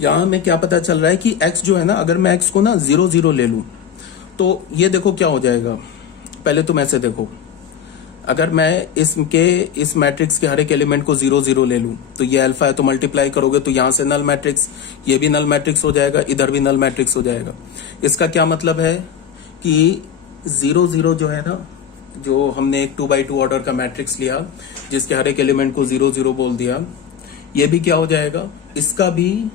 यहाँ हमें क्या पता चल रहा है कि x जो है ना, अगर मैं x को ना 0 0 ले लूं तो ये देखो क्या हो जाएगा। पहले तुम ऐसे देखो, अगर मैं इस मैट्रिक्स के हर एक एलिमेंट को 0 0 ले लूं तो ये अल्फा है, तो मल्टीप्लाई करोगे तो यहां से नल मैट्रिक्स, ये भी नल मैट्रिक्स हो जाएगा, इधर भी नल मैट्रिक्स हो जाएगा। इसका क्या मतलब है कि 0 0 जो है ना, जो हमने एक 2x2 ऑर्डर का मैट्रिक्स लिया जिसके हर एक एलिमेंट को 0 0 बोल दिया, ये भी क्या हो जाएगा, इसका भी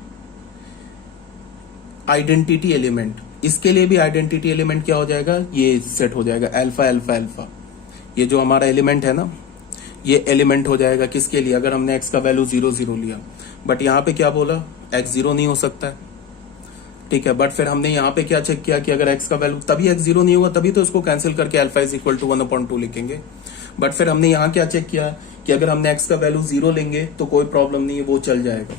आइडेंटिटी एलिमेंट, इसके लिए भी आइडेंटिटी एलिमेंट क्या हो जाएगा, ये सेट हो जाएगा अल्फा अल्फा अल्फा। ये जो हमारा एलिमेंट है ना, ये एलिमेंट हो जाएगा किसके लिए, अगर हमने x का वैल्यू 0 0 लिया। बट यहाँ पे क्या बोला, x 0 नहीं हो सकता है, ठीक है। बट फिर हमने यहाँ पे क्या चेक किया कि अगर x का वैल्यू, तभी x 0 नहीं होगा, तभी तो इसको कैंसिल करके अल्फा इज इक्वल टू 1/2 लिखेंगे। बट फिर हमने यहाँ क्या चेक किया कि अगर हमने x का वैल्यू 0 लेंगे तो कोई प्रॉब्लम नहीं है, वो चल जाएगा।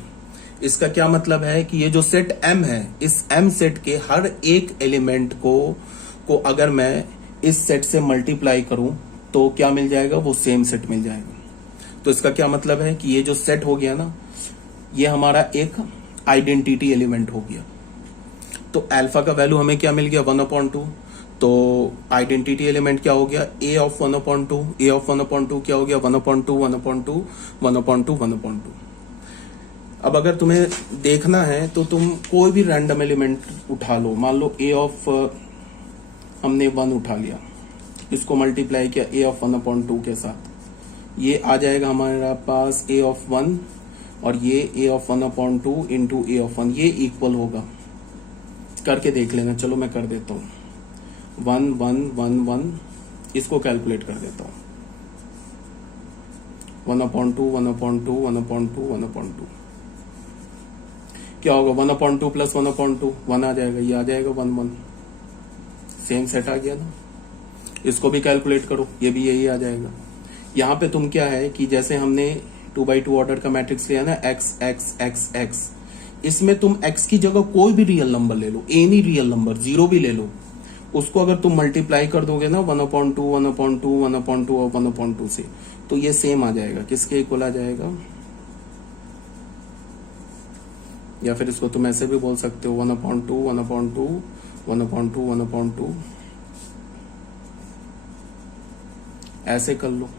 इसका क्या मतलब है कि ये जो सेट m है, इस m सेट के हर एक एलिमेंट को अगर मैं इस सेट से मल्टीप्लाई करूं तो क्या मिल जाएगा, वो सेम सेट मिल जाएगा। तो इसका क्या मतलब है कि ये जो सेट हो गया ना, ये हमारा एक आइडेंटिटी एलिमेंट हो गया। तो अल्फा का वैल्यू हमें क्या मिल गया, 1/2। तो आइडेंटिटी एलिमेंट क्या हो गया, a ऑफ 1/2। a ऑफ 1/2 क्या हो गया, 1/2 1/2 1/2 1/2। अब अगर तुम्हें देखना है तो तुम कोई भी रैंडम एलिमेंट उठा लो, मान लो a ऑफ हमने 1 उठा लिया, इसको मल्टीप्लाई किया a ऑफ 1/2 के साथ, ये आ जाएगा हमारे पास a ऑफ 1 और ये a of 1/2 into a of 1, ये इक्वल होगा। करके देख लेना, चलो मैं कर देता हूँ, 1 1 1 1, इसको कैलकुलेट कर देता हूँ, 1/2 1/2 1/2 1/2 क्या होगा, 1/2 प्लस 1/2 1 आ जाएगा, ये आ जाएगा 1 1, सेम सेट आ गया ना। इसको भी कैलकुलेट करो, ये भी यही आ जाएगा। यहाँ पे तुम क्या है कि जैसे हमने 2x2 ऑर्डर का मैट्रिक्स लिया ना, x x x x, इसमें तुम x की जगह कोई भी रियल नंबर ले लो, एनी रियल नंबर, 0 भी ले लो, उसको अगर तुम मल्टीप्लाई कर दोगे ना 1/2 1/2 1/2 और 1/2 से, तो ये सेम आ जाएगा, किसके इक्वल आ जाएगा, या फिर इसको तुम ऐसे भी बोल सकते हो 1/2 1/2 1/2 1/2, ऐसे कर लो,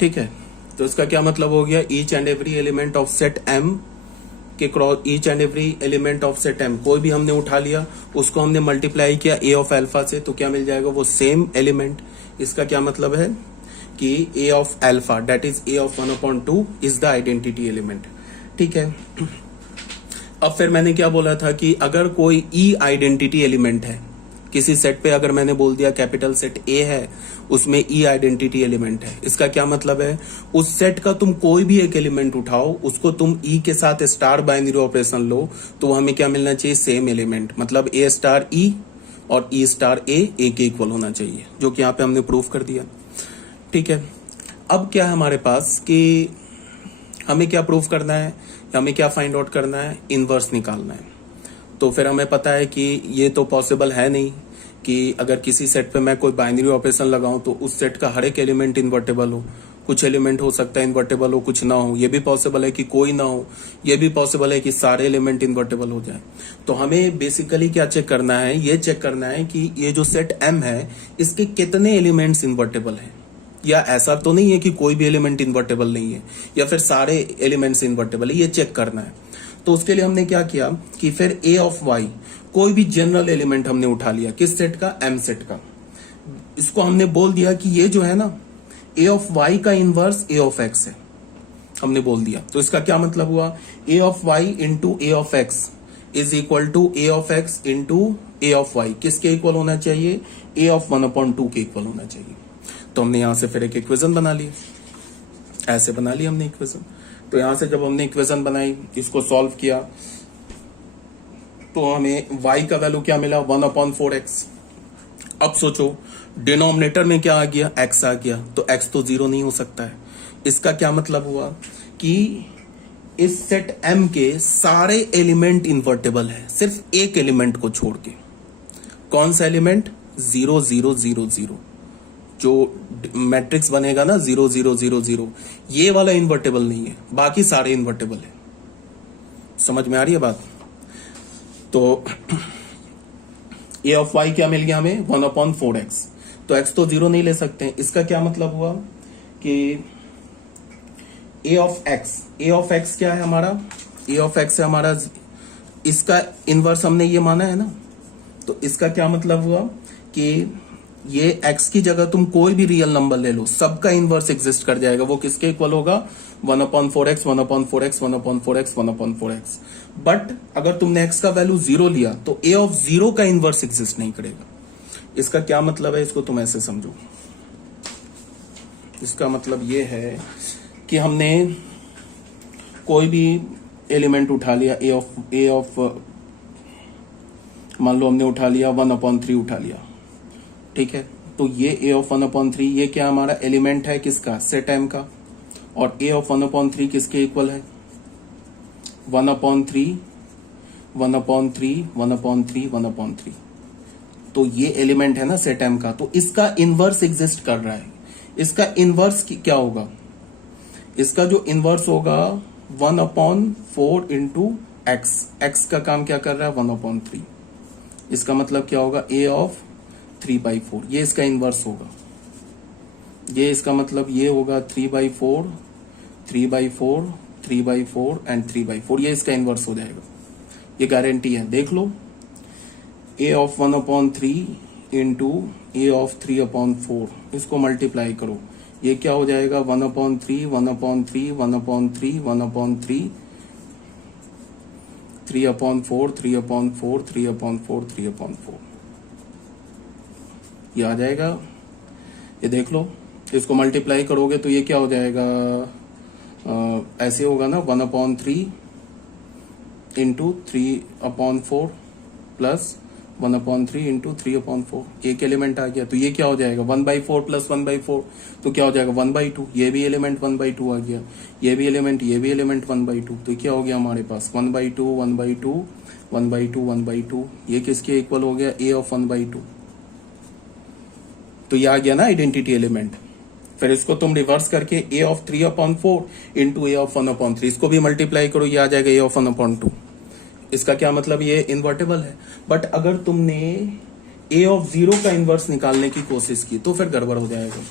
ठीक है। तो इसका क्या मतलब हो गया, each and every element of set m के cross, each and every element of set m कोई भी हमने उठा लिया, उसको हमने मल्टीप्लाई किया a ऑफ अल्फा से, तो क्या मिल जाएगा, वो सेम एलिमेंट। इसका क्या मतलब है कि a of alpha that is a of 1/2 is the identity element, ठीक है। अब फिर मैंने क्या बोला था कि अगर कोई ई आइडेंटिटी एलिमेंट है किसी सेट पे, अगर मैंने बोल दिया कैपिटल सेट ए है, उसमें ई आइडेंटिटी एलिमेंट है, इसका क्या मतलब है, उस सेट का तुम कोई भी एक एलिमेंट उठाओ, उसको तुम ई के साथ स्टार बाइनरी ऑपरेशन लो, तो हमें क्या मिलना चाहिए, सेम एलिमेंट, मतलब ए स्टार ई और ई स्टार ए के इक्वल होना चाहिए, जो कि यहाँ पे हमने प्रूफ कर दिया, ठीक है। अब क्या है हमारे पास कि हमें क्या प्रूफ करना है, हमें क्या फाइंड आउट करना है, इनवर्स निकालना है। तो फिर हमें पता है कि ये तो पॉसिबल है नहीं कि अगर किसी सेट पे मैं कोई बाइनरी ऑपरेशन लगाऊं तो उस सेट का हर एक एलिमेंट इन्वर्टेबल हो, कुछ एलिमेंट हो सकता है इन्वर्टेबल हो, कुछ ना हो, ये भी पॉसिबल है कि कोई ना हो, ये भी पॉसिबल है कि सारे एलिमेंट इन्वर्टेबल हो जाए। तो हमें बेसिकली क्या चेक करना है, ये चेक करना है कि ये जो सेट M है, इसके कितने एलिमेंट्स इन्वर्टेबल हैं, या ऐसा तो नहीं है कि कोई भी एलिमेंट इन्वर्टेबल नहीं है, या फिर सारे एलिमेंट्स इन्वर्टेबल है, ये चेक करना है। तो उसके लिए हमने क्या किया कि फिर a ऑफ y कोई भी जनरल एलिमेंट हमने उठा लिया, किस सेट का, m सेट का, इसको हमने बोल दिया कि ये जो है ना a ऑफ y का इनवर्स a ऑफ x है, हमने बोल दिया। तो इसका क्या मतलब हुआ, a of y into a of x is equal to a of x into a of y, किसके इक्वल होना चाहिए, a ऑफ 1/2 के इक्वल होना चाहिए। तो हमने यहां से फिर एक इक्वेशन बना ली, ऐसे बना ली हमने इक्वेशन। तो यहां से जब हमने इक्वेशन बनाई, इसको सॉल्व किया, तो हमें y का वैल्यू क्या मिला, 1/4x। अब सोचो डिनोमिनेटर में क्या आ गया, x आ गया, तो x तो 0 नहीं हो सकता है। इसका क्या मतलब हुआ कि इस सेट M के सारे एलिमेंट इन्वर्टेबल है, सिर्फ एक एलिमेंट को छोड़ के। कौन सा एलिमेंट, 0 0 0 0, जो मैट्रिक्स बनेगा ना 0 0 0 0, ये वाला इन्वर्टेबल नहीं है, बाकी सारे इन्वर्टेबल है। समझ में आ रही है बात? तो ए ऑफ वाई क्या मिल गया हमें? 1/4x। तो x तो 0 नहीं ले सकते। इसका क्या मतलब हुआ कि ए ऑफ एक्स क्या है हमारा? ए ऑफ एक्स है हमारा, इसका इनवर्स हमने ये माना है ना। तो इसका क्या मतलब हुआ कि ये x की जगह तुम कोई भी रियल नंबर ले लो, सबका इनवर्स एग्जिस्ट कर जाएगा। वो किसके इक्वल होगा? 1/4x 1/4x 1/4x 1/4x। But अगर तुमने x का वैल्यू 0 लिया तो a ऑफ 0 का इनवर्स एग्जिस्ट नहीं करेगा। इसका क्या मतलब है? इसको तुम ऐसे समझो। इसका मतलब ये है कि हमने कोई भी एलिमेंट उठा लिया, ए ऑफ मान लो हमने उठा लिया 1/3 उठा लिया, ठीक है। तो ये ए ऑफ 1/3 ये क्या हमारा एलिमेंट है? किसका? सेट एम का। और ए ऑफ 1/3 किसके इक्वल है? 1/3 1/3 1/3 1/3। तो ये एलिमेंट है ना सेट एम का, तो इसका इनवर्स एग्जिस्ट कर रहा है। इसका इनवर्स क्या होगा? इसका जो इनवर्स होगा 1/4 इंटू एक्स। एक्स का काम क्या कर रहा है? 1/3। इसका मतलब क्या होगा? ए ऑफ 3/4। ये इसका इनवर्स होगा। ये इसका मतलब ये होगा 3/4 3/4 3/4 एंड 3/4। ये इसका इनवर्स हो जाएगा, ये गारंटी है। देख लो, ए ऑफ 1/3 इंटू ए ऑफ 3/4, इसको मल्टीप्लाई करो। ये क्या हो जाएगा? 1/3 1/3 1/3 1/3 3/4 3/4 3/4 3/4। ये आ जाएगा। ये देख लो, इसको मल्टीप्लाई करोगे तो ये क्या हो जाएगा? ऐसे होगा ना, 1/3 इंटू 3/4 प्लस 1/3 इंटू 3/4। एक एलिमेंट आ गया, तो ये क्या हो जाएगा? 1/4 प्लस 1/4 तो क्या हो जाएगा? 1/2। ये भी एलिमेंट 1/2 आ गया, ये भी एलिमेंट 1/2। तो क्या हो गया हमारे पास? 1/2 1/2 1/2 1/2। ये किसके इक्वल हो गया? ए ऑफ 1/2। तो ये आ गया ना आइडेंटिटी एलिमेंट। फिर इसको तुम रिवर्स करके ए ऑफ 3/4 इंटू ए ऑफ 1/3, इसको भी मल्टीप्लाई करो, ये आ जाएगा ए ऑफ 1/2। इसका क्या मतलब? ये इन्वर्टेबल है। बट अगर तुमने ए ऑफ 0 का इनवर्स निकालने की कोशिश की तो फिर गड़बड़ हो जाएगा।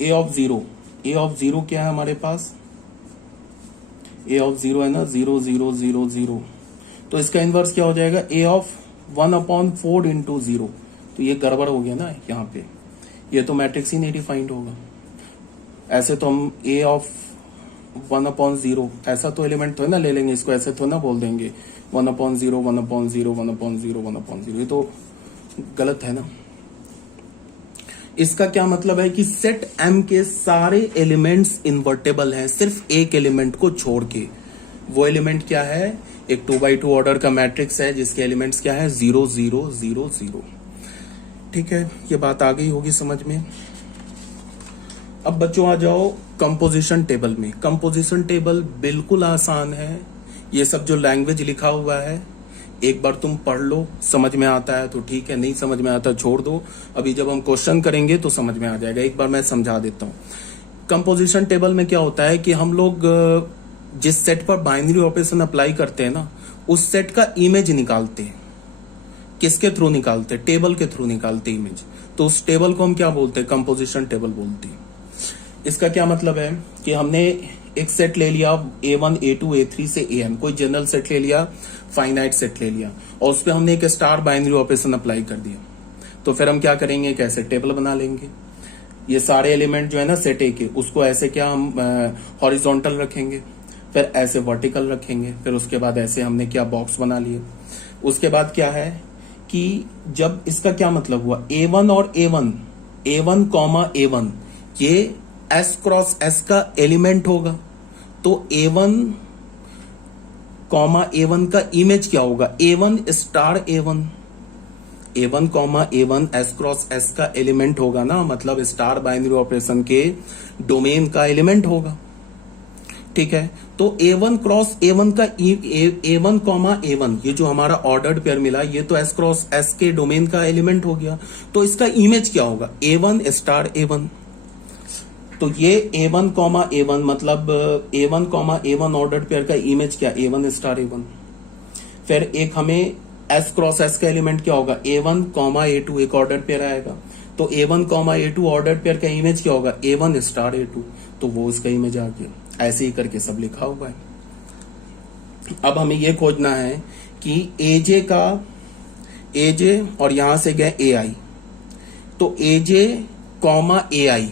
ए ऑफ 0 क्या है हमारे पास? ए ऑफ 0 है ना, 0 0 0 0। तो इसका इनवर्स क्या हो जाएगा? ए ऑफ 1/4 इंटू 0। तो ये गड़बड़ हो गया ना यहाँ पे, ये तो मैट्रिक्स ही नहीं डिफाइंड होगा। ऐसे तो हम ए ऑफ 1/0 ऐसा तो एलिमेंट तो है ना ले लेंगे, इसको ऐसे तो ना बोल देंगे 1/0 1/0 1/0 1/0। ये तो गलत है ना। इसका क्या मतलब है कि सेट एम के सारे एलिमेंट्स इन्वर्टेबल हैं, सिर्फ एक एलिमेंट को छोड़ के। वो एलिमेंट क्या है? एक 2x2 ऑर्डर का मैट्रिक्स है जिसके एलिमेंट्स क्या है? 0 0 0 0। ठीक है, ये बात आ गई होगी समझ में। अब बच्चों आ जाओ कंपोजिशन टेबल में। कंपोजिशन टेबल बिल्कुल आसान है। ये सब जो लैंग्वेज लिखा हुआ है एक बार तुम पढ़ लो, समझ में आता है तो ठीक है, नहीं समझ में आता छोड़ दो। अभी जब हम क्वेश्चन करेंगे तो समझ में आ जाएगा। एक बार मैं समझा देता हूँ। कंपोजिशन टेबल में क्या होता है कि हम लोग जिस सेट पर बाइनरी ऑपरेशन अप्लाई करते हैं ना, उस सेट का इमेज निकालते हैं। किसके थ्रू निकालते हैं? टेबल के थ्रू निकालते हैं इमेज। तो उस टेबल को हम क्या बोलते हैं? कंपोजिशन टेबल बोलते हैं। इसका क्या मतलब है कि हमने एक सेट ले लिया A1 A2 A3 से AN, कोई जनरल सेट ले लिया, फाइनाइट सेट ले लिया, और उस पर हमने एक स्टार बाइनरी ऑपरेशन अप्लाई कर दिया। तो फिर हम क्या करेंगे? एक ऐसे टेबल बना लेंगे। ये सारे एलिमेंट जो है ना सेट ए के, उसको ऐसे क्या हम हॉरिजॉन्टल रखेंगे, फिर ऐसे वर्टिकल रखेंगे, फिर उसके बाद ऐसे हमने क्या बॉक्स बना लिए। उसके बाद क्या है कि जब इसका क्या मतलब हुआ? A1 और A1 कॉमा A1 ये S क्रॉस S का एलिमेंट होगा। तो A1 कॉमा A1 का इमेज क्या होगा? A1 star A1 comma A1 S cross S का एलिमेंट होगा ना, मतलब स्टार बाइनरी ऑपरेशन के डोमेन का एलिमेंट होगा। ठीक है, तो A1 क्रॉस A1 का A1 कॉमा A1 ये जो हमारा ऑर्डर्ड पेयर मिला, ये तो S क्रॉस S के डोमेन का एलिमेंट हो गया। तो इसका इमेज क्या होगा? A1 star A1। तो ये A1 कॉमा A1 मतलब A1 comma A1 ordered pair का इमेज क्या, A1 स्टार A1। फिर एक हमें S क्रॉस S का एलिमेंट क्या होगा, A1 कॉमा A2 एक ऑर्डर्ड पेयर आएगा, तो A1 comma A2 ordered pair का इमेज क्या होगा, A1 स्टार A2, तो वो उसका इमेज आ गया। ऐसे ही करके सब लिखा हुआ है। अब हमें ये खोजना है कि AJ और यहां से गए AI, तो AJ कॉमा AI,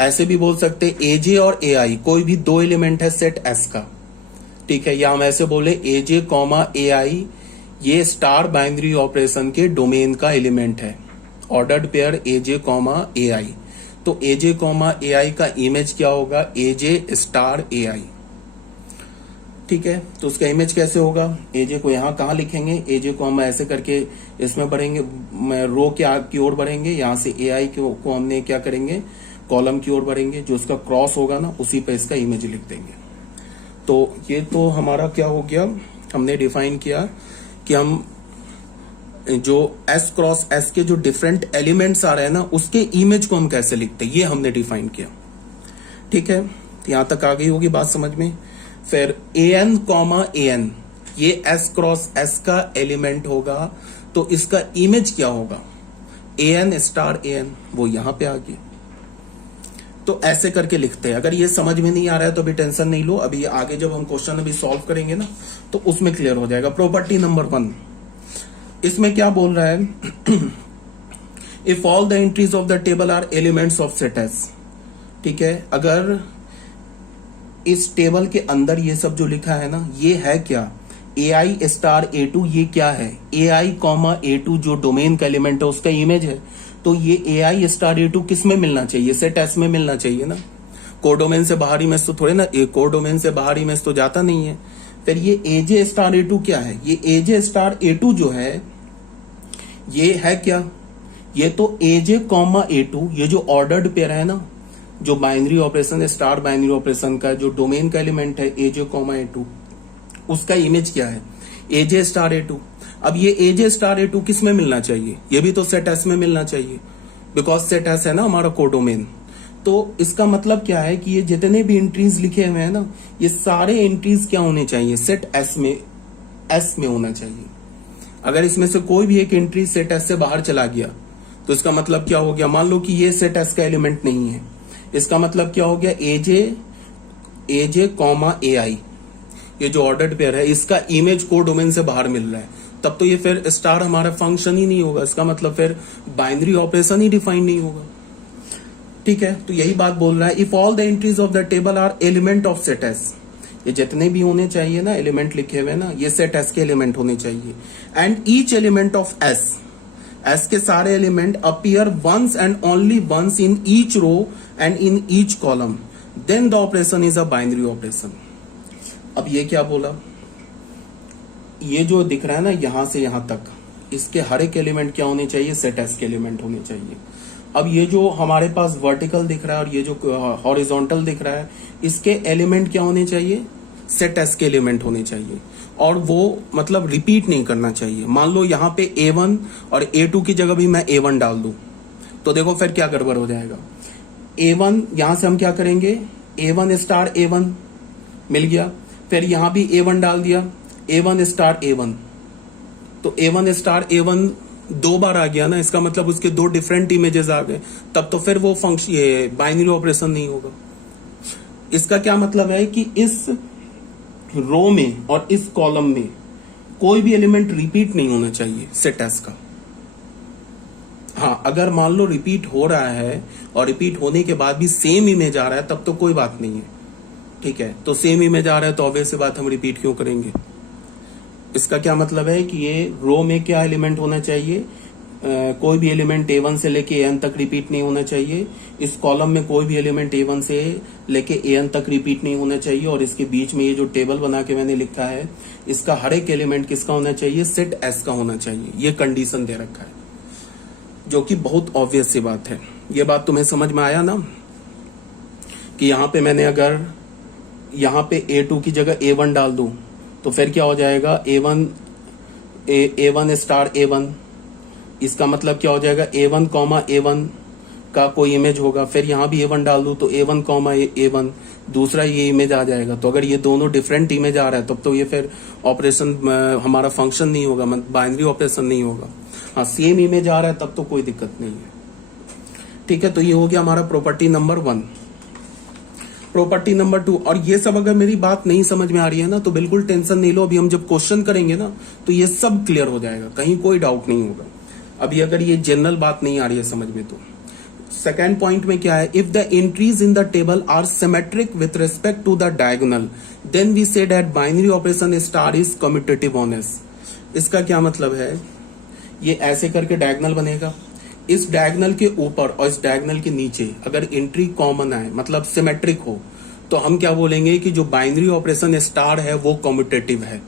ऐसे भी बोल सकते AJ और AI कोई भी दो एलिमेंट है सेट S का, ठीक है, या हम ऐसे बोले AJ कॉमा AI ये स्टार बाइनरी ऑपरेशन के डोमेन का एलिमेंट है, ordered pair AJ comma AI। तो AJ कॉमा AI का इमेज क्या होगा, AJ स्टार AI, ठीक है। तो उसका इमेज कैसे होगा, AJ को यहां कहां लिखेंगे, AJ को हम ऐसे करके इसमें बढ़ेंगे, रो की ओर बढ़ेंगे, यहां से AI को हमने क्या करेंगे, कॉलम की ओर बढ़ेंगे, जो उसका क्रॉस होगा ना उसी पे इसका इमेज लिख देंगे। तो ये तो हमारा क्या हो गया, हमने डिफाइन किया कि हम जो S क्रॉस S के जो डिफरेंट एलिमेंट्स आ रहे हैं ना उसके इमेज को हम कैसे लिखते हैं, ये हमने डिफाइन किया, ठीक है। यहां तक आ गई होगी बात समझ में। फिर AN कॉमा AN ये S क्रॉस S का एलिमेंट होगा, तो इसका इमेज क्या होगा, AN स्टार AN, वो यहां पे आ गया। तो ऐसे करके लिखते हैं। अगर ये समझ में नहीं आ रहा है तो अभी टेंशन नहीं लो, अभी आगे जब हम क्वेश्चन अभी सॉल्व करेंगे ना तो उसमें क्लियर हो जाएगा। प्रॉपर्टी नंबर 1 इसमें क्या बोल रहा है, if all the entries of the table are elements of set S, ठीक है। अगर इस टेबल के अंदर ये सब जो लिखा है ना ये है क्या, AI स्टार A2 ये क्या है, AI कॉमा A2 जो डोमेन का एलिमेंट है उसका इमेज है, तो ये AI स्टार A2 किस में मिलना चाहिए, सेट एस में मिलना चाहिए ना। कोडोमेन से बाहर इमेज तो थोड़े ना, कोडोमेन से बाहर इमेज तो जाता नहीं है। फिर ये AJ स्टार A2 क्या है, ये AJ स्टार A2 जो है ये है क्या, ये तो AJ कॉमा A2 ये जो ऑर्डर्ड पेयर है ना, जो बाइनरी ऑपरेशन है, स्टार बाइनरी ऑपरेशन का जो डोमेन का एलिमेंट है AJ कॉमा A2, उसका इमेज क्या है, AJ स्टार A2। अब ये AJ स्टार A2 किस में मिलना चाहिए, ये भी तो सेट एस में मिलना चाहिए, बिकॉज सेट एस है ना हमारा कोडोमेन। तो इसका मतलब क्या है कि ये जितने भी एंट्रीज लिखे हुए हैं ना ये सारे एंट्रीज क्या होने चाहिए, सेट एस में होना चाहिए। अगर इसमें से कोई भी एक एंट्री सेट एस से बाहर चला गया तो इसका मतलब क्या हो गया, मान लो कि ये सेट एस का एलिमेंट नहीं है, इसका मतलब क्या हो गया, AJ कॉमा AI ये जो ऑर्डर्ड पेयर है इसका इमेज कोडोमेन से बाहर मिल रहा है, तब तो ये फिर स्टार हमारा फंक्शन ही नहीं होगा, इसका मतलब फिर बाइनरी ऑपरेशन ही डिफाइन नहीं होगा, ठीक है। तो यही बात बोल रहा है, if all the entries of the table are element of set S, ये जितने भी होने चाहिए ना एलिमेंट लिखे हुए ना ये सेट एस के एलिमेंट होने चाहिए। And each element of S के सारे element appear once and only once in each row and in each column, then the operation is a binary operation. अब ये क्या बोला, ये जो दिख रहा है ना यहां से यहां तक इसके हर एक एलिमेंट क्या होने चाहिए, सेट एस के एलिमेंट होने चाहिए। अब ये जो हमारे पास वर्टिकल दिख रहा है और ये जो हॉरिजॉन्टल दिख रहा है इसके एलिमेंट क्या होने चाहिए, सेट एस के एलिमेंट होने चाहिए, और वो मतलब रिपीट नहीं करना चाहिए। मान लो यहाँ पे A1 और A2 की जगह भी मैं A1 डाल दूं तो देखो फिर क्या गड़बड़ हो जाएगा। A1 यहां से हम क्या करेंगे, A1 स्टार A1 मिल गया, फिर यहां भी A1 डाल दिया, A1 स्टार A1, तो A1 स्टार A1 दो बार आ गया ना, इसका मतलब उसके दो डिफरेंट इमेजेस आ गए, तब तो फिर वो फंक्शन ये बाइनरी ऑपरेशन नहीं होगा। इसका क्या मतलब है कि इस रो में और इस कॉलम में कोई भी एलिमेंट रिपीट नहीं होना चाहिए सेट एस का। हाँ, अगर मान लो रिपीट हो रहा है और रिपीट होने के बाद भी सेम इमेज आ रहा है तब तो कोई बात नहीं है, ठीक है। तो सेम इमेज आ रहा है तो ऑब्वियस सी बात हम रिपीट क्यों करेंगे। इसका क्या मतलब है कि ये रो में क्या एलिमेंट होना चाहिए, कोई भी एलिमेंट A1 से लेके AN तक रिपीट नहीं होना चाहिए, इस कॉलम में कोई भी एलिमेंट A1 से लेके AN तक रिपीट नहीं होना चाहिए, और इसके बीच में ये जो टेबल बना के मैंने लिखा है इसका हर एक एलिमेंट किसका होना चाहिए, सेट एस का होना चाहिए। ये कंडीशन दे रखा है जो कि बहुत ऑब्वियस सी बात है। ये बात तुम्हें समझ में आया ना कि यहाँ पे मैंने अगर यहाँ पे A2 की जगह A1 डाल दूं तो फिर क्या हो जाएगा, A1 स्टार A1, इसका मतलब क्या हो जाएगा A1 कॉमा A1 का कोई इमेज होगा, फिर यहाँ भी A1 डाल दूं तो A1 कॉमा A1 दूसरा ये इमेज आ जाएगा। तो अगर ये दोनों डिफरेंट इमेज आ रहा है तब तो ये फिर ऑपरेशन हमारा फंक्शन नहीं होगा, बाइनरी ऑपरेशन नहीं होगा। हाँ, सेम इमेज आ रहा है तब तो कोई दिक्कत नहीं है। ठीक है, तो ये हो गया हमारा प्रॉपर्टी नंबर 1। प्रॉपर्टी नंबर 2, और ये सब अगर मेरी बात नहीं समझ में आ रही है ना तो बिल्कुल टेंशन नहीं लो, अभी हम जब क्वेश्चन करेंगे ना तो ये सब क्लियर हो जाएगा, कहीं कोई डाउट नहीं होगा। अभी अगर ये जनरल बात नहीं आ रही है समझ में तो सेकेंड पॉइंट में क्या है, if the entries in the table are symmetric with respect to the diagonal then we say that binary operation star is commutative on S. इसका क्या मतलब है, ये ऐसे करके डायगोनल बनेगा, इस डायगोनल के ऊपर और इस डायगोनल के नीचे अगर एंट्री कॉमन आए मतलब सिमेट्रिक हो तो हम क्या बोलेंगे कि जो बाइनरी ऑपरेशन स्टार है वो कम्यूटेटिव है।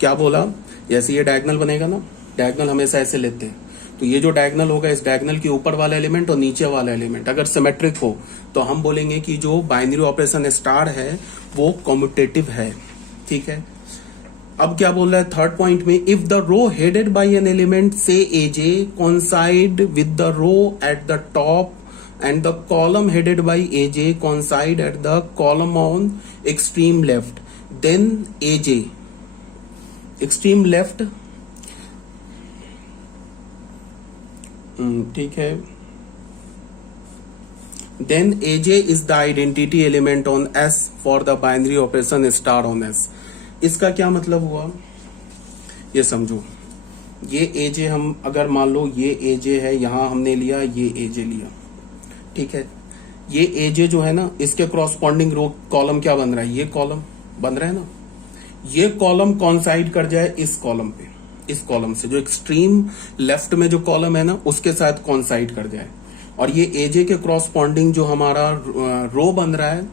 क्या बोला, जैसे ये डायगोनल बनेगा ना, डायगोनल हमेशा ऐसे लेते हैं, तो ये जो डायगोनल होगा इस डायगोनल के ऊपर वाला एलिमेंट और नीचे वाला एलिमेंट अगर सिमेट्रिक हो तो हम बोलेंगे कि जो बाइनरी ऑपरेशन स्टार है वो कम्यूटेटिव है। ठीक है, अब क्या बोल रहा है थर्ड पॉइंट में, if the row headed by an element say a j coincide with the row at the top and the column headed by a j coincide at the column on extreme left then a j extreme left. ठीक है, then a j is the identity element on S for the binary operation star on S. इसका क्या मतलब हुआ ये समझो, ये एजे हम अगर मान लो ये एजे है, यहां हमने लिया ये एजे लिया, ठीक है, ये एजे जो है ना इसके क्रॉसपॉन्डिंग रो कॉलम क्या बन रहा है, ये कॉलम बन रहा है ना, ये कॉलम कॉन्साइड कर जाए इस कॉलम पे, इस कॉलम से जो एक्सट्रीम लेफ्ट में जो कॉलम है ना उसके साथ कॉन्साइड कर जाए, और ये एजे के क्रॉसपॉन्डिंग जो हमारा रो बन रहा है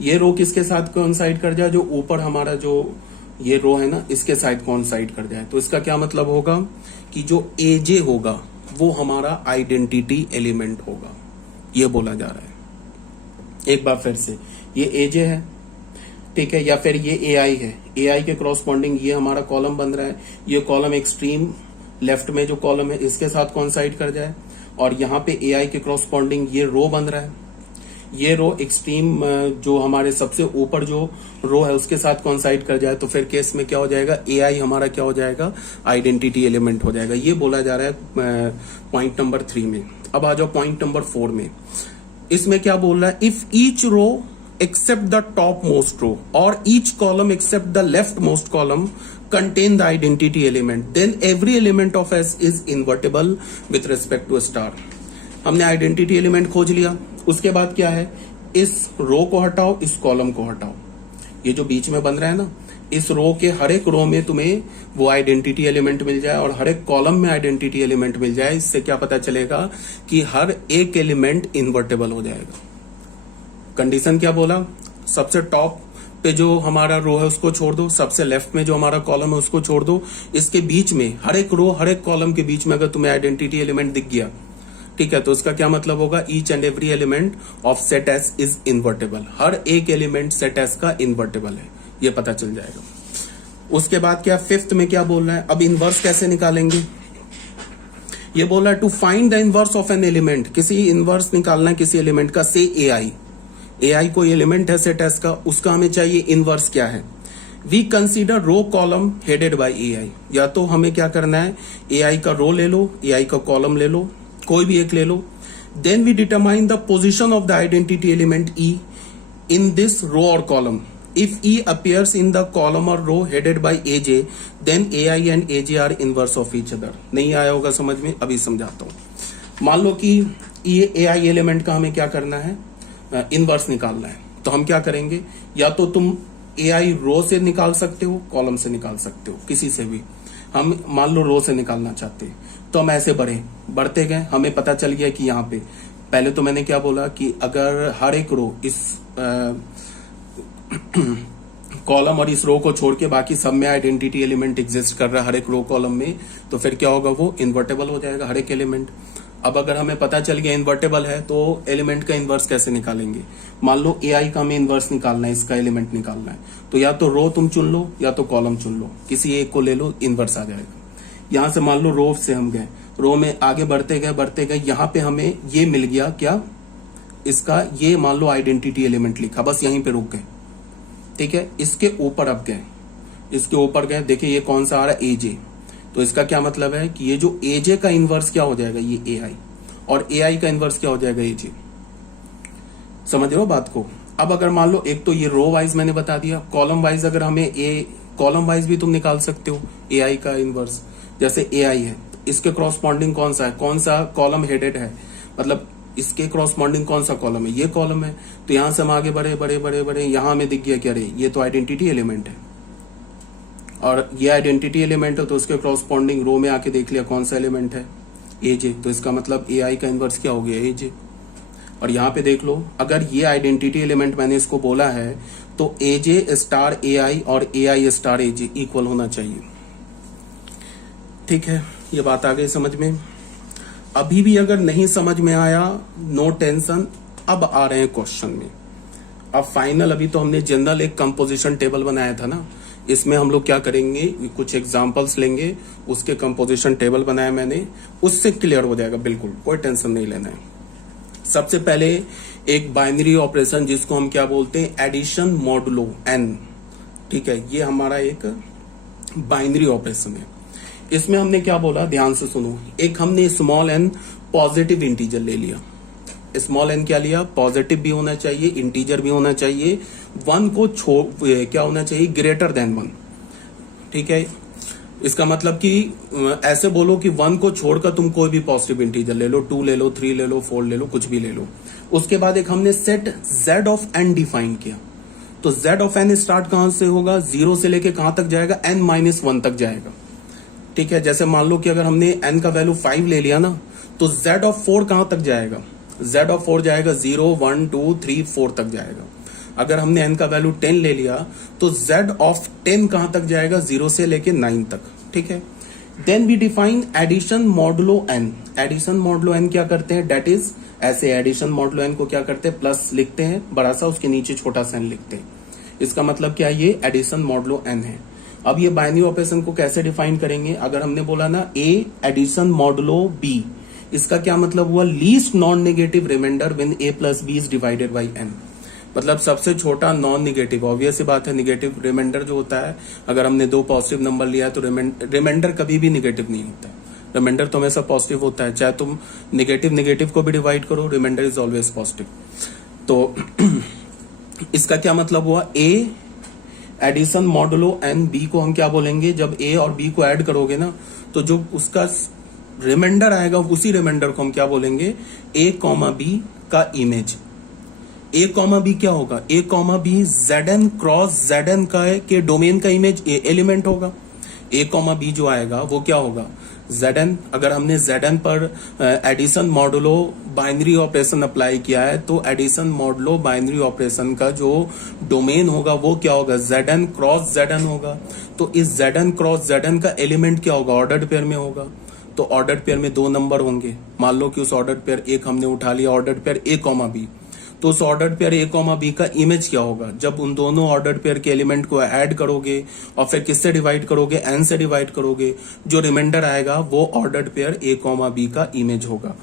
ये रो किसके साथ कॉन्साइड कर जाए, जो ऊपर हमारा जो ये रो है ना इसके साथ कॉन्साइड कर जाए। तो इसका क्या मतलब होगा कि जो एजे होगा वो हमारा आइडेंटिटी एलिमेंट होगा, ये बोला जा रहा है। एक बार फिर से, ये एजे है, ठीक है, या फिर ये एआई है, एआई के क्रॉसपॉन्डिंग ये हमारा कॉलम बन रहा है, ये कॉलम एक्सट्रीम लेफ्ट में जो कॉलम है इसके साथ कॉन्साइड कर जाए, और यहाँ पे एआई के क्रॉसपॉन्डिंग ये रो बन रहा है, ये रो एक्सट्रीम जो हमारे सबसे ऊपर जो रो है उसके साथ कॉन्साइड कर जाए, तो फिर केस में क्या हो जाएगा, एआई हमारा क्या हो जाएगा, आइडेंटिटी एलिमेंट हो जाएगा। ये बोला जा रहा है पॉइंट नंबर 3 में। अब आ जाओ पॉइंट नंबर 4 में। इसमें क्या बोल रहा है, if each row except the topmost row or each column except the leftmost column contain the identity element then every element of S is invertible with respect to a star। हमने identity element खोज लिया, उसके बाद क्या है, इस रो को हटाओ, इस कॉलम को हटाओ, ये जो बीच में बन रहा है ना इस रो के हर एक रो में तुम्हें वो आइडेंटिटी एलिमेंट मिल जाए और हर एक कॉलम में आइडेंटिटी एलिमेंट मिल जाए। इससे क्या पता चलेगा कि हर एक एलिमेंट इन्वर्टेबल हो जाएगा। कंडीशन क्या बोला, सबसे टॉप पे जो हमारा रो है उसको छोड़ दो, सबसे लेफ्ट में जो हमारा कॉलम है उसको छोड़ दो, इसके बीच में हर एक रो हर एक कॉलम के बीच में अगर तुम्हें आइडेंटिटी एलिमेंट दिख गया, ठीक है, तो इसका क्या मतलब होगा, each and every element of set S is invertible, हर एक एलिमेंट सेट एस का इन्वर्टेबल है, ये पता चल जाएगा। उसके बाद क्या, फिफ्थ में क्या बोल रहा है, अब इनवर्स कैसे निकालेंगे, ये बोल रहा है to find the inverse of an element, किसी इनवर्स निकालना है किसी एलिमेंट का, से एआई, एआई कोई एलिमेंट है सेट एस का, उसका हमें चाहिए इनवर्स क्या है। We consider row column headed by a i, या तो हमें क्या करना है, एआई का रो ले लो, एआई का कॉलम ले लो, कोई भी एक ले लो, then we determine the position of the identity element E in this row और column. If E appears in the column और row headed by a j then a i and a j are inverse of each other. नहीं आया होगा समझ में, अभी समझाता हूं। मान लो कि ये एआई एलिमेंट का हमें क्या करना है, इनवर्स निकालना है, तो हम क्या करेंगे, या तो तुम एआई रो से निकाल सकते हो, कॉलम से निकाल सकते हो, किसी से भी। हम मान लो रो से निकालना चाहते हैं तो हम ऐसे बढ़ते गए, हमें पता चल गया कि यहाँ पे पहले तो मैंने क्या बोला कि अगर हर एक रो इस कॉलम और इस रो को छोड़ के बाकी सब में आइडेंटिटी एलिमेंट एग्जिस्ट कर रहा है हर एक रो कॉलम में, तो फिर क्या होगा, वो इन्वर्टेबल हो जाएगा हर एक एलिमेंट। अब अगर हमें पता चल गया इन्वर्टेबल है तो एलिमेंट का इन्वर्स कैसे निकालेंगे, मान लो एआई का हमें इन्वर्स निकालना है, इसका एलिमेंट निकालना है, तो या तो रो तुम चुन लो या तो कॉलम चुन लो, किसी एक को ले लो, इन्वर्स आ जाएगा। यहां से मान लो रो से हम गए, रो में आगे बढ़ते गए, यहाँ पे हमें ये मिल गया क्या, इसका ये मान लो आइडेंटिटी एलिमेंट लिखा, बस यहीं पे रुक गए, ठीक है। इसके ऊपर अब गए, इसके ऊपर गए, देखिए ये कौन सा आ रहा है, एजे। तो इसका क्या मतलब है कि ये जो एजे का इनवर्स क्या हो जाएगा, ये एआई, और एआई का इनवर्स क्या हो जाएगा, एजे। समझ रहे हो बात को। अब अगर मान लो एक तो ये रो वाइज मैंने बता दिया, कॉलम वाइज अगर हमें कॉलम वाइज भी तुम निकाल सकते हो एआई का इनवर्स। जैसे एआई है, इसके क्रॉसपॉन्डिंग कौन सा है, कौन सा कॉलम हेडेड है, मतलब इसके क्रॉसपॉन्डिंग कौन सा कॉलम है, ये कॉलम है। तो यहां से हम आगे बढ़े बढ़े बढ़े बढ़े, यहां हमें दिख गया क्या, रे ये तो आइडेंटिटी एलिमेंट है, और ये आइडेंटिटी एलिमेंट है, तो उसके क्रॉसपॉन्डिंग रो में आके देख लिया कौन सा एलिमेंट है, एजे। तो इसका मतलब एआई का इनवर्स क्या हो गया, एजे। और यहां पे देख लो, अगर ये आइडेंटिटी एलिमेंट मैंने इसको बोला है, तो एजे स्टार एआई और एआई स्टार एजे इक्वल होना चाहिए, ठीक है। ये बात आ गई समझ में। अभी भी अगर नहीं समझ में आया, नो टेंशन, अब आ रहे हैं क्वेश्चन में। अब फाइनल, अभी तो हमने जनरल एक कंपोजिशन टेबल बनाया था ना, इसमें हम लोग क्या करेंगे, कुछ एग्जांपल्स लेंगे, उसके कंपोजिशन टेबल बनाया मैंने, उससे क्लियर हो जाएगा, बिल्कुल कोई टेंशन नहीं लेना है। सबसे पहले एक बाइनरी ऑपरेशन जिसको हम क्या बोलते हैं, एडिशन मॉडुलो एन, ठीक है। ये हमारा एक बाइनरी ऑपरेशन है। इसमें हमने क्या बोला, ध्यान से सुनो। एक हमने स्मॉल एन पॉजिटिव इंटीजर ले लिया। स्मॉल एन क्या लिया, पॉजिटिव भी होना चाहिए, इंटीजर भी होना चाहिए, वन को क्या होना चाहिए, ग्रेटर देन वन, ठीक है। इसका मतलब कि ऐसे बोलो कि वन को छोड़कर तुम कोई भी पॉजिटिव इंटीजर ले लो, 2 ले लो, 3 ले लो, 4 ले लो, कुछ भी ले लो। उसके बाद एक हमने set z of n define किया। तो z ऑफ n स्टार्ट कहां से होगा, 0 से लेके कहां तक जाएगा, n-1 तक जाएगा, ठीक है। जैसे मान लो कि अगर हमने n का वैल्यू 5 ले लिया ना, तो z ऑफ 4 कहां तक जाएगा, z ऑफ 4 जाएगा 0, 1, 2, 3, 4 तक जाएगा। अगर हमने n का वैल्यू 10 ले लिया, तो z ऑफ 10 कहां तक जाएगा, 0 से लेके 9 तक, ठीक है। Then we define addition modulo n। Addition modulo n क्या करते हैं, डेट इज, ऐसे एडिशन मॉडुलो n को क्या करते हैं, प्लस लिखते हैं बड़ा सा, उसके नीचे छोटा सा n लिखते हैं। इसका मतलब क्या है, ये एडिशन मॉडुलो n है। अब ये बाइनरी ऑपरेशन को कैसे डिफाइन करेंगे, अगर हमने बोला ना a एडिशन मॉडुलो b, इसका क्या मतलब हुआ, least non negative remainder when a plus b is divided by n। मतलब सबसे छोटा नॉन निगेटिव, ऑब्वियस सी बात है, निगेटिव रिमाइंडर जो होता है, अगर हमने 2 पॉजिटिव नंबर लिया है तो रिमाइंडर कभी भी निगेटिव नहीं होता है, रिमाइंडर तो हमेशा पॉजिटिव होता है। चाहे तुम निगेटिव निगेटिव को भी डिवाइड करो, रिमाइंडर इज ऑलवेज पॉजिटिव। तो इसका क्या मतलब हुआ, ए एडिशन मॉडुलो एन, बी को हम क्या बोलेंगे, जब ए और बी को ऐड करोगे ना, तो जो उसका रिमाइंडर आएगा, उसी रिमाइंडर को हम क्या बोलेंगे, ए कॉमा बी का इमेज। ए कॉमा बी क्या होगा, A comma B Z N cross Z N का के डोमेन का इमेज एलिमेंट होगा। ए कॉमा बी जो आएगा वो क्या होगा, जेड एन। अगर हमने जेड एन पर addition modulo binary operation apply किया है, तो एडिशन मॉडुलो बाइनरी ऑपरेशन का जो डोमेन होगा वो क्या होगा, Z N cross Z n होगा। तो इस Z N cross Z N का एलिमेंट क्या होगा, ऑर्डर्ड पेयर में होगा। तो ऑर्डर्ड पेयर में 2 नंबर होंगे। मान लो कि उस ऑर्डर्ड पेयर एक हमने उठा लिया, ordered pair a comma b, तो उस ordered pair a comma B का इमेज क्या होगा, जब उन दोनों ऑर्डर्ड पेयर के एलिमेंट को ऐड करोगे और फिर किससे डिवाइड करोगे, एन से डिवाइड करोगे, जो रिमाइंडर आएगा वो ordered pair a comma B का इमेज होगा,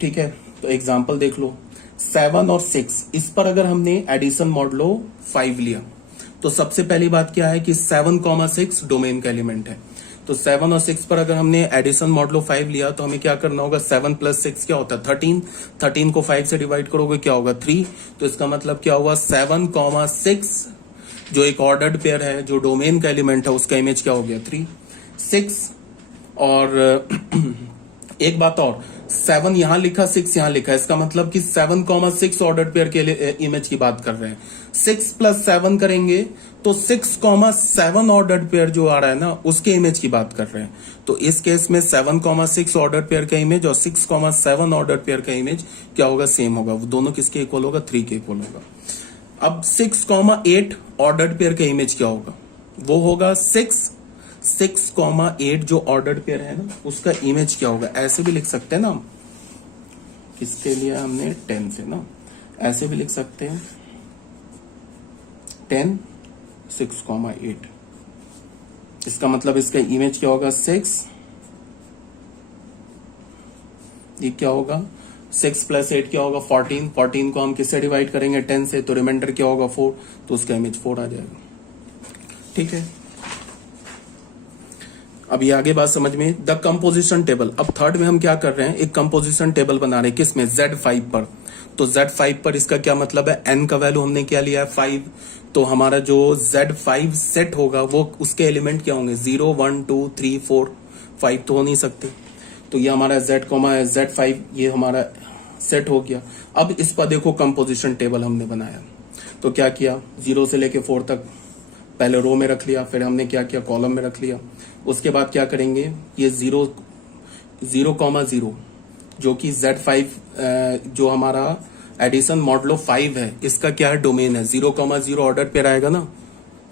ठीक है। तो एग्जांपल देख लो, 7 और 6, इस पर अगर हमने एडिशन मॉडुलो 5 लिया, तो सबसे पहली बात क्या है कि 7,6 डोमेन का एलिमेंट है। तो 7 और 6 पर अगर हमने एडिशन मॉडुलो 5 लिया, तो हमें क्या करना होगा, 7 प्लस 6 क्या होता है, 13। 13 को 5 से डिवाइड करोगे क्या होगा, 3। तो इसका मतलब क्या हुआ, 7,6 जो एक ऑर्डर्ड पेयर है, जो डोमेन का एलिमेंट है, उसका इमेज क्या हो गया, 3, 6। और एक बात और, 7 यहां लिखा, 6 यहां लिखा, इसका मतलब कि 7,6 ऑर्डर्ड पेयर के इमेज की बात कर रहे हैं। 6 प्लस 7 करेंगे तो 6,7 ऑर्डर्ड पेयर जो आ रहा है ना, उसके इमेज की बात कर रहे हैं। तो इस केस में 7,6 ऑर्डर्ड पेयर का इमेज और 6,7 ऑर्डर्ड पेयर का इमेज क्या होगा, सेम होगा। वो दोनों किसके इक्वल होगा, 3 के इक्वल होगा। अब 6,8 ऑर्डर्ड पेयर का इमेज क्या होगा, वो होगा 6,8 जो ऑर्डर्ड पेयर है ना, उसका इमेज क्या होगा। ऐसे भी लिख सकते हैं ना हम, किसके लिए हमने 10 से ना, ऐसे भी लिख सकते हैं 10, 6,8। इसका मतलब इसका इमेज क्या होगा, 6, ये क्या होगा 6 प्लस 8 क्या होगा 14, 14 को हम किससे डिवाइड करेंगे 10 से, तो रिमाइंडर क्या होगा 4, तो उसका इमेज 4 आ जाएगा। ठीक है, अब ये आगे बात समझ में। द कंपोजिशन टेबल, अब थर्ड में हम क्या कर रहे हैं, एक कंपोजिशन टेबल बना रहे हैं, किसमें Z5 पर। तो Z5 पर इसका क्या मतलब है, n का वैल्यू हमने क्या लिया है 5, तो हमारा जो Z5 सेट होगा वो उसके एलिमेंट क्या होंगे 0 1 2 3 4 5 तो हो नहीं सकते। तो ये हमारा Z5 ये हमारा सेट हो गया। अब इस पर देखो कंपोजिशन टेबल हमने बनाया, तो क्या किया 0 से लेके 4 तक पहले रो में रख लिया, फिर हमने क्या किया कॉलम में रख लिया। उसके बाद क्या करेंगे, ये 0 0,0 जो कि Z5 जो हमारा एडिशन मॉडुलो 5 है, इसका क्या है डोमेन है 0,0 ऑर्डर पे आएगा ना।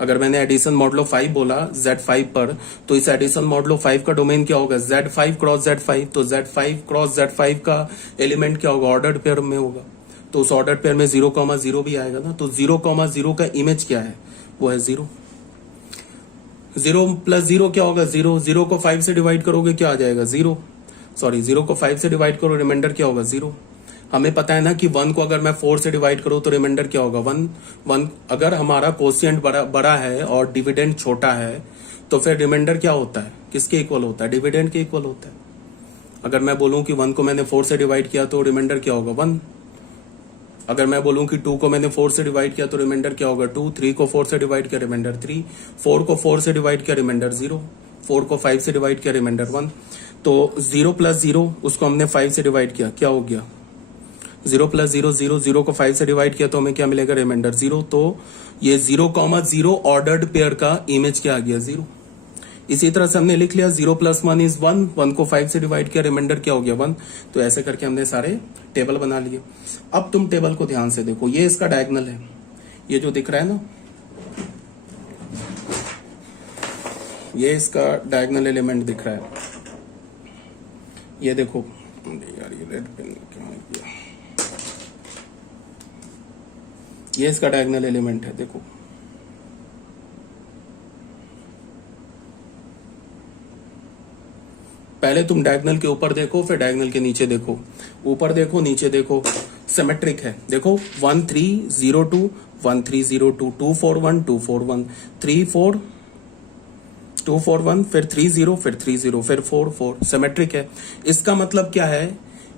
अगर मैंने एडिशन मॉडुलो 5 बोला Z5 पर, तो इस एडिशन मॉडुलो 5 का डोमेन क्या होगा Z5 क्रॉस Z5, तो Z5 क्रॉस Z5 का एलिमेंट क्या होगा ऑर्डर पेयर में होगा, तो उस ऑर्डर पेयर में 0,0 भी आएगा ना। तो 0,0 का इमेज क्या है, वो है 0। 0 प्लस 0 क्या होगा 0, 0 को 5 से डिवाइड करोगे क्या आ जाएगा 0, सॉरी 0 को 5 से डिवाइड करो रिमाइंडर क्या होगा 0। हमें पता है ना कि 1 को अगर मैं 4 से डिवाइड करूं तो रिमाइंडर क्या होगा 1। अगर हमारा कोशिएंट बड़ा है और डिविडेंड छोटा है, तो फिर रिमाइंडर क्या होता है, किसके इक्वल होता है, डिविडेंड के इक्वल होता है। अगर मैं बोलूं कि 1 को मैंने 4 से डिवाइड किया तो रिमाइंडर क्या होगा 1। अगर मैं बोलूं कि 2 को मैंने 4 से डिवाइड किया तो रिमाइंडर क्या होगा 2, 3 को 4 से डिवाइड किया रिमाइंडर 3, 4 को 4 से डिवाइड किया रिमाइंडर 0, 4 को 5 से डिवाइड किया रिमाइंडर 1। तो 0 प्लस 0 उसको हमने 5 से डिवाइड किया, क्या हो गया 0 प्लस 0 0, 0 को 5 से डिवाइड किया तो हमें क्या मिलेगा रिमाइंडर 0। तो ये 0,0 ऑर्डर्ड पेयर का इमेज क्या आ गया 0। इसी तरह से हमने लिख लिया 0 प्लस 1 इज 1, 1 को 5 से डिवाइड किया रिमाइंडर क्या हो गया 1। तो ऐसे करके हमने सारे टेबल बना लिए। अब तुम टेबल को ध्यान से देखो, ये इसका डायगोनल है, ये जो दिख रहा है ना, ये इसका डायगोनल एलिमेंट दिख रहा है, ये देखो यार ये रेड पेन क्यों किया, ये इसका डायगोनल एलिमेंट है देखो। पहले तुम डायगोनल के ऊपर देखो, फिर डायगोनल के नीचे देखो, ऊपर देखो नीचे देखो, सिमेट्रिक है देखो 1 3 0 2 1 3 0 2 2 4 1 2 4 1 3 4 2 4 1 फिर 3 0 फिर 3 0 फिर 4 4, सिमेट्रिक है। इसका मतलब क्या है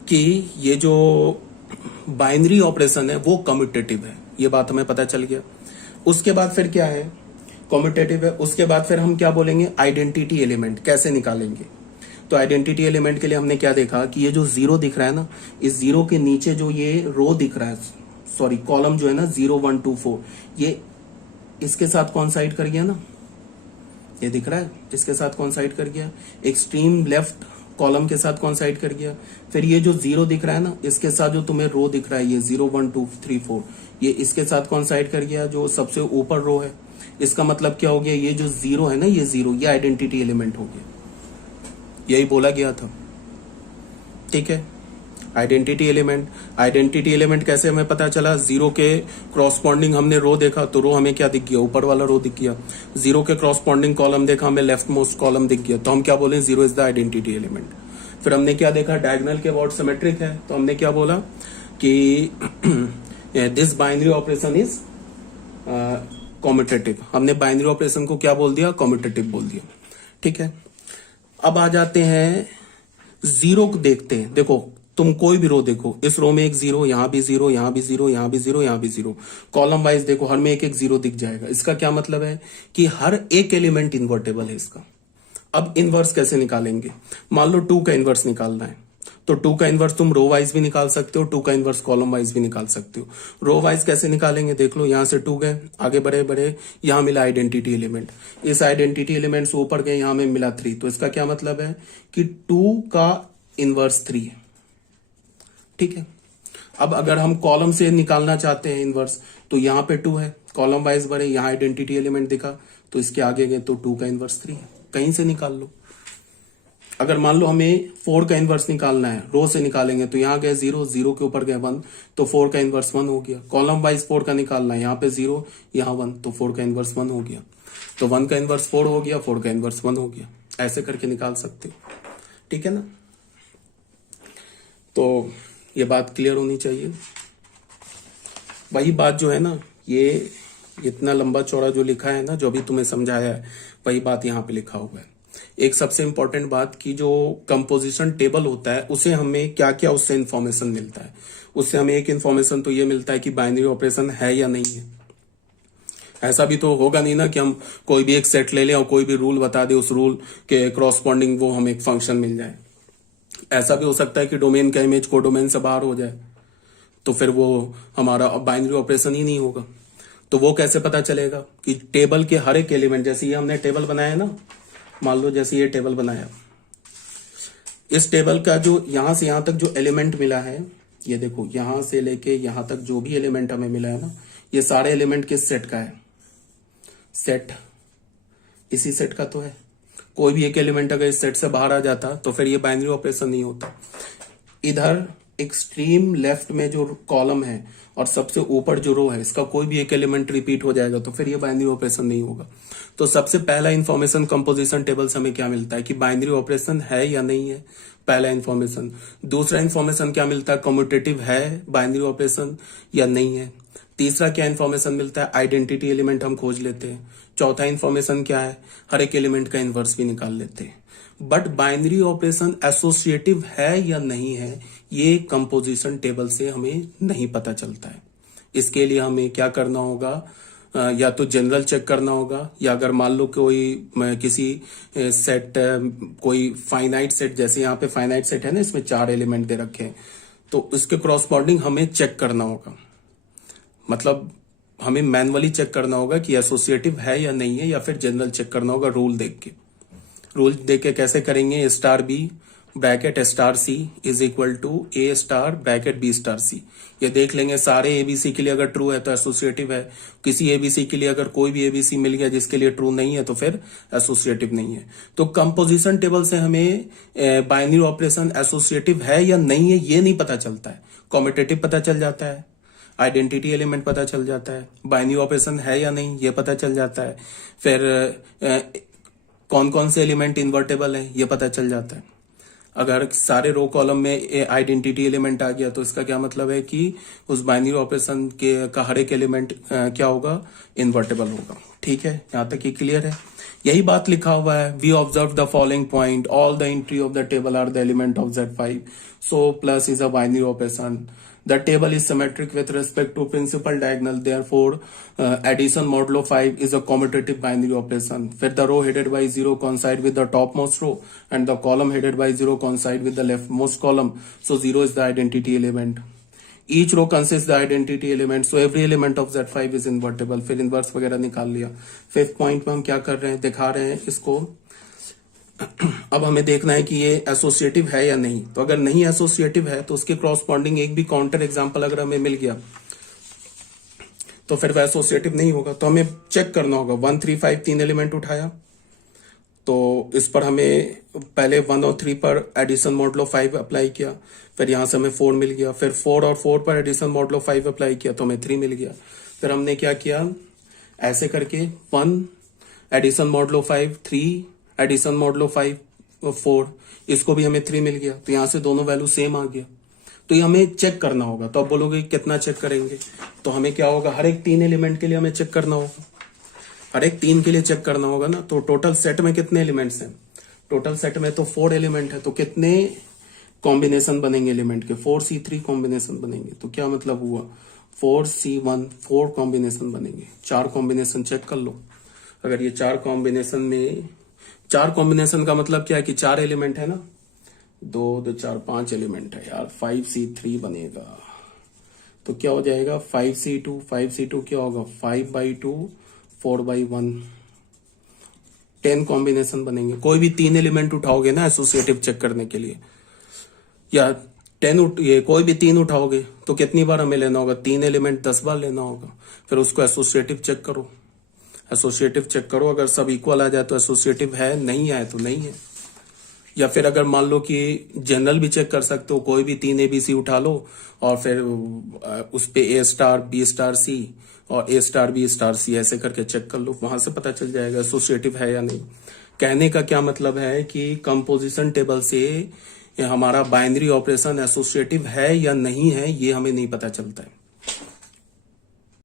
कि ये जो बाइनरी ऑपरेशन है वो कम्यूटेटिव है, ये बात हमें पता चल गया। उसके बाद फिर क्या है, कम्यूटेटिव है। उसके बाद फिर हम क्या बोलेंगे आइडेंटिटी एलिमेंट कैसे निकालेंगे। तो आइडेंटिटी एलिमेंट के लिए हमने क्या देखा कि ये जो 0 दिख रहा है ना, इस 0 के नीचे जो ये रो दिख रहा है, सॉरी कॉलम जो है ना 0 1 2 4, ये इसके साथ कॉन्साइड कर गया ना, ये दिख रहा है इसके साथ कॉन्साइड कर गया, एक्सट्रीम लेफ्ट कॉलम के साथ कॉन्साइड कर गया। फिर ये जो 0 दिख रहा है ना, इसके साथ जो तुम्हें रो दिख रहा है ये 0 1 2 3 4, ये इसके साथ कॉन्साइड कर गया जो सबसे ऊपर रो है। इसका मतलब क्या हो गया, ये जो 0 है ना, ये 0 ये आइडेंटिटी एलिमेंट हो गया, यही बोला गया था। ठीक है, आइडेंटिटी एलिमेंट कैसे हमें पता चला, 0 के क्रॉसपॉन्डिंग हमने रो देखा तो रो हमें क्या दिख गया, ऊपर वाला रो दिख गया। 0 के क्रॉसपॉन्डिंग कॉलम देखा हमें लेफ्ट मोस्ट कॉलम दिख गया, तो हम क्या बोले 0 इज द आइडेंटिटी एलिमेंट। फिर हमने क्या देखा, डायगोनल के अबाउट सिमेट्रिक है, तो हमने क्या बोला कि this binary operation is commutative. हमने बाइनरी ऑपरेशन को क्या बोल दिया, कम्यूटेटिव बोल दिया। ठीक है, अब आ जाते हैं 0 को देखते हैं। देखो तुम कोई भी रो देखो, इस रो में एक 0, यहां भी 0, यहां भी 0, यहां भी 0, यहां भी 0, कॉलम वाइज देखो हर में एक एक 0 दिख जाएगा। इसका क्या मतलब है कि हर एक एलिमेंट इन्वर्टेबल है इसका। अब इनवर्स कैसे निकालेंगे, मान लो 2 का इनवर्स निकालना है, तो 2 का इनवर्स तुम रो वाइज भी निकाल सकते हो, 2 का इनवर्स कॉलम वाइज भी निकाल सकते हो। रो वाइज कैसे निकालेंगे, देख लो यहां से 2 गए, आगे बढ़े बढ़े, यहां मिला आइडेंटिटी एलिमेंट, इस आइडेंटिटी एलिमेंट से ऊपर गए, यहां में मिला 3, तो इसका क्या मतलब है कि 2 का इनवर्स 3 है। ठीक है, अब अगर हम कॉलम से निकालना चाहते हैं इनवर्स, तो यहां पे 2 है, कॉलम वाइज बढ़े, यहां आइडेंटिटी एलिमेंट दिखा, तो इसके आगे गए तो 2 का इनवर्स 3 है, कहीं से निकाल लो। अगर मान लो हमें 4 का इनवर्स निकालना है, रो से निकालेंगे, तो यहां गए 0, 0 के ऊपर गए 1, तो 4 का इनवर्स 1 हो गया। कॉलम वाइज 4 का निकालना है, यहाँ पे 0, यहाँ 1, तो 4 का इनवर्स 1 हो गया। तो 1 का इनवर्स 4 हो गया, 4 का इनवर्स 1 हो गया, ऐसे करके निकाल सकते हो। ठीक है ना, तो ये बात क्लियर होनी चाहिए। वही बात जो है ना, ये इतना लंबा चौड़ा जो लिखा है ना, जो भी तुम्हें समझाया है, वही बात यहाँ पे लिखा हुआ है। एक सबसे इंपॉर्टेंट बात की जो कंपोजिशन टेबल होता है, उसे हमें क्या क्या उससे इंफॉर्मेशन मिलता है। उससे हमें एक इंफॉर्मेशन तो ये मिलता है कि बाइनरी ऑपरेशन है या नहीं है। ऐसा भी तो होगा नहीं ना कि हम कोई भी एक सेट ले लें और कोई भी रूल बता दे, उस रूल के क्रॉसपॉन्डिंग वो हमें एक फंक्शन मिल जाए। ऐसा भी हो सकता है कि डोमेन का इमेज कोडोमेन से बाहर हो जाए, तो फिर वो हमारा बाइनरी ऑपरेशन ही नहीं होगा। तो वो कैसे पता चलेगा कि टेबल के हर एक एलिमेंट, जैसे ये हमने टेबल बनाया ना, मान लो जैसे ये टेबल बनाया, इस टेबल का जो यहां से यहां तक जो एलिमेंट मिला है, ये देखो यहां से लेके यहां तक जो भी एलिमेंट हमें मिला है ना, ये सारे एलिमेंट किस सेट का है? सेट इसी सेट का तो है। कोई भी एक एलिमेंट अगर इस सेट से बाहर आ जाता तो फिर ये बाइनरी ऑपरेशन नहीं होता। इधर एक्सट्रीम लेफ्ट में जो कॉलम है और सबसे ऊपर जो रो है, इसका कोई भी एक एलिमेंट रिपीट हो जाएगा तो फिर ये बाइनरी ऑपरेशन नहीं होगा। तो सबसे पहला इंफॉर्मेशन कंपोजिशन टेबल से हमें क्या मिलता है कि बाइनरी ऑपरेशन है या नहीं है, पहला इंफॉर्मेशन। दूसरा इंफॉर्मेशन क्या मिलता है, कम्यूटेटिव है बाइनरी ऑपरेशन या नहीं है। तीसरा क्या इंफॉर्मेशन मिलता है, आइडेंटिटी एलिमेंट हम खोज लेते हैं। चौथा इंफॉर्मेशन क्या है, हर एक एलिमेंट का इनवर्स भी निकाल लेते हैं। बट बाइनरी ऑपरेशन एसोसिएटिव है या नहीं है, ये कंपोजिशन टेबल से हमें नहीं पता चलता है। इसके लिए हमें क्या करना होगा, या तो जनरल चेक करना होगा, या अगर मान लो कोई किसी सेट, कोई फाइनाइट सेट, जैसे यहाँ पे फाइनाइट सेट है ना, इसमें 4 एलिमेंट दे रखे हैं, तो इसके क्रॉसपॉन्डिंग हमें चेक करना होगा। मतलब हमें मैनुअली चेक करना होगा कि एसोसिएटिव है या नहीं है, या फिर जनरल चेक करना होगा रूल देख के। रूल देख के कैसे करेंगे, star B bracket star C is equal to A star bracket B star C. ये देख लेंगे सारे एबीसी के लिए अगर ट्रू है तो एसोसिएटिव है, किसी एबीसी के लिए अगर कोई भी एबीसी मिल गया जिसके लिए ट्रू नहीं है तो फिर एसोसिएटिव नहीं है। तो कंपोजिशन टेबल से हमें बाइनरी ऑपरेशन एसोसिएटिव है या नहीं है ये नहीं पता चलता है। कॉम्यूटेटिव पता चल जाता है, आइडेंटिटी एलिमेंट पता चल जाता है, बाइनरी ऑपरेशन है या नहीं ये पता चल जाता है, फिर कौन कौन से एलिमेंट इन्वर्टेबल है ये पता चल जाता है। अगर सारे रो कॉलम में आइडेंटिटी एलिमेंट आ गया तो इसका क्या मतलब है कि उस बाइनरी ऑपरेशन के का हर एक एलिमेंट क्या होगा, इन्वर्टेबल होगा। ठीक है, यहां तक ये क्लियर है। यही बात लिखा हुआ है, we observe the following point, all the entry of the table are the element of Z5, so plus is a binary operation. The table is symmetric with respect to principal diagonal, therefore addition modulo 5 is a commutative binary operation. फिर the row headed by 0 coincide with the topmost row and the column headed by 0 coincide with the leftmost column, so 0 is the identity element. Each row consists the identity element, so every element of Z5 is invertible. फिर inverse वगैरह निकाल लिया। 5th point में हम क्या कर रहे हैं, दिखा रहे हैं इसको। अब हमें देखना है कि ये एसोसिएटिव है या नहीं। तो अगर नहीं एसोसिएटिव है तो उसके क्रॉसपॉन्डिंग एक भी काउंटर एग्जांपल अगर हमें मिल गया तो फिर वह एसोसिएटिव नहीं होगा। तो हमें चेक करना होगा। 1 3 5 3 एलिमेंट उठाया, तो इस पर हमें पहले 1 और 3 पर एडिशन मॉडुलो 5 अप्लाई किया, फिर यहां से हमें 4 मिल गया। फिर 4 और 4 पर एडिशन मॉडुलो 5 अप्लाई किया तो हमें 3 मिल गया। फिर हमने क्या किया, ऐसे करके 1 एडिशन मॉडुलो 5 3 एडिशन मॉडुलो 5 4, इसको भी हमें 3 मिल गया। तो यहां से दोनों वैल्यू सेम आ गया। तो ये हमें चेक करना होगा। तो अब बोलोगे कितना चेक करेंगे, तो हमें क्या होगा, हर एक 3 एलिमेंट के लिए हमें चेक करना होगा। हर एक 3 के लिए चेक करना होगा ना। तो टोटल सेट में कितने एलिमेंट्स हैं, टोटल सेट में तो 4 एलिमेंट है। तो कितने कॉम्बिनेशन बनेंगे एलिमेंट के, 4C3 कॉम्बिनेशन बनेंगे। तो क्या मतलब हुआ, 4C1 4 कॉम्बिनेशन बनेंगे। 4 कॉम्बिनेशन चेक कर लो। अगर ये 4 कॉम्बिनेशन में, 4 कॉम्बिनेशन का मतलब क्या है कि 4 एलिमेंट है ना, 2 2 4 5 एलिमेंट है यार, 5C3 बनेगा। तो क्या हो जाएगा, 5C2 5C2 क्या होगा, 5/2 4/1, 10 कॉम्बिनेशन बनेंगे। कोई भी 3 एलिमेंट उठाओगे ना एसोसिएटिव चेक करने के लिए, या 10 ये कोई भी 3 उठाओगे तो कितनी बार हमें लेना होगा, 3 एलिमेंट 10 बार लेना होगा। फिर उसको एसोसिएटिव चेक करो, एसोसिएटिव चेक करो। अगर सब इक्वल आ जाए तो एसोसिएटिव है, नहीं आए तो नहीं है। या फिर अगर मान लो कि जनरल भी चेक कर सकते हो, कोई भी 3 ABC उठा लो और फिर उस पे A star B star C और A star B star C ऐसे करके चेक कर लो, वहां से पता चल जाएगा एसोसिएटिव है या नहीं। कहने का क्या मतलब है कि कंपोजिशन टेबल से ये हमारा बाइनरी ऑपरेशन एसोसिएटिव है या नहीं है, ये हमें नहीं पता चलता है।